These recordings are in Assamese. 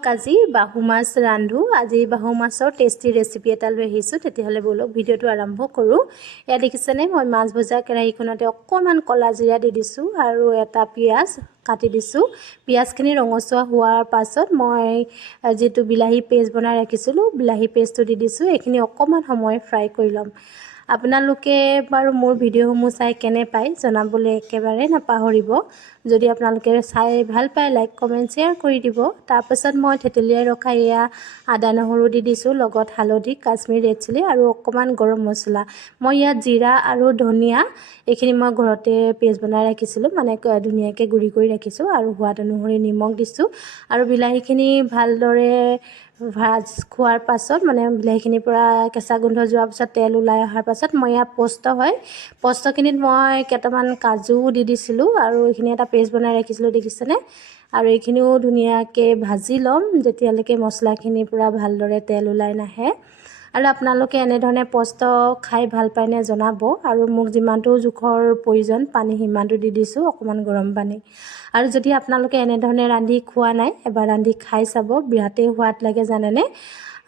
বলক আজি বাহু মাছ ৰান্ধো। আজি বাহু মাছৰ টেষ্টি ৰেচিপি এটা লৈ আহিছোঁ। তেতিয়াহ'লে বলক ভিডিঅ'টো আৰম্ভ কৰোঁ। এয়া দেখিছেনে, মই মাছ ভজা কেৰাহীখনতে অকণমান ক'লা জিৰা দি দিছোঁ আৰু এটা পিঁয়াজ কাটি দিছোঁ। পিঁয়াজখিনি ৰঙচুৱা হোৱাৰ পাছত মই যিটো বিলাহী পেষ্ট বনাই ৰাখিছিলোঁ, বিলাহী পেষ্টটো দি দিছোঁ। এইখিনি অকণমান সময় ফ্ৰাই কৰি ল'ম। আপোনালোকে বাৰু মোৰ ভিডিঅ'সমূহ চাই কেনে পায় জনাবলৈ একেবাৰে নাপাহৰিব। যদি আপোনালোকে চাই ভাল পায় লাইক কমেণ্ট শ্বেয়াৰ কৰি দিব। তাৰপাছত মই থেতেলিয়াই ৰখা এয়া আদা নহৰু দি দিছোঁ, লগত হালধি, কাশ্মীৰ ৰেড চিলি আৰু অকণমান গৰম মছলা। মই ইয়াত জিৰা আৰু ধনিয়া এইখিনি মই ঘৰতে পেষ্ট বনাই ৰাখিছিলোঁ, মানে ধুনীয়াকৈ গুড়ি কৰি ৰাখিছোঁ আৰু সোৱাদ অনুসৰি নিমখ দিছোঁ। আৰু বিলাহীখিনি ভালদৰে ভাজ খোৱাৰ পাছত, মানে বিলাহীখিনিৰ পৰা কেঁচা গোন্ধ যোৱাৰ পাছত তেল ওলাই অহাৰ পাছত মই ইয়াত পষ্টখিনিত মই কেইটামান কাজু দি দিছিলোঁ আৰু এইখিনি এটা পেষ্ট বনাই ৰাখিছিলোঁ দেখিছেনে। আৰু এইখিনিও ধুনীয়াকৈ ভাজি ল'ম যেতিয়ালৈকে মছলাখিনিৰ পৰা ভালদৰে তেল ওলাই নাহে। আৰু আপোনালোকে এনেধৰণে পষ্ট খাই ভাল পায়নে জনাব। আৰু মোক যিমানটো জোখৰ প্ৰয়োজন পানী সিমানটো দি দিছোঁ, অকণমান গৰম পানী। আৰু যদি আপোনালোকে এনেধৰণে ৰান্ধি খোৱা নাই, এবাৰ ৰান্ধি খাই চাব, বিৰাটেই সোৱাদ লাগে জানেনে।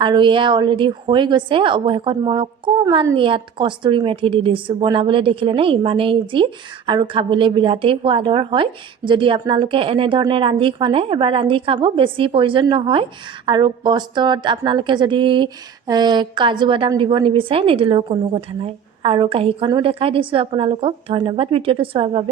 আৰু এয়া অলৰেডি হৈ গৈছে। অৱশেষত মই অকণমান ইয়াত কস্তুৰী মেথি দি দিছোঁ। বনাবলৈ দেখিলেনে ইমানেই ইজি আৰু খাবলৈ বিৰাটেই সোৱাদৰ হয়। যদি আপোনালোকে এনেধৰণে ৰান্ধি খোৱা নাই, এবাৰ ৰান্ধি খাব, বেছি প্ৰয়োজন নহয়। আৰু পষ্টত আপোনালোকে যদি কাজু বাদাম দিব নিবিচাৰে, নিদিলেও কোনো কথা নাই। আৰু কাঁহীখনো দেখাই দিছোঁ আপোনালোকক। ধন্যবাদ ভিডিঅ'টো চোৱাৰ বাবে।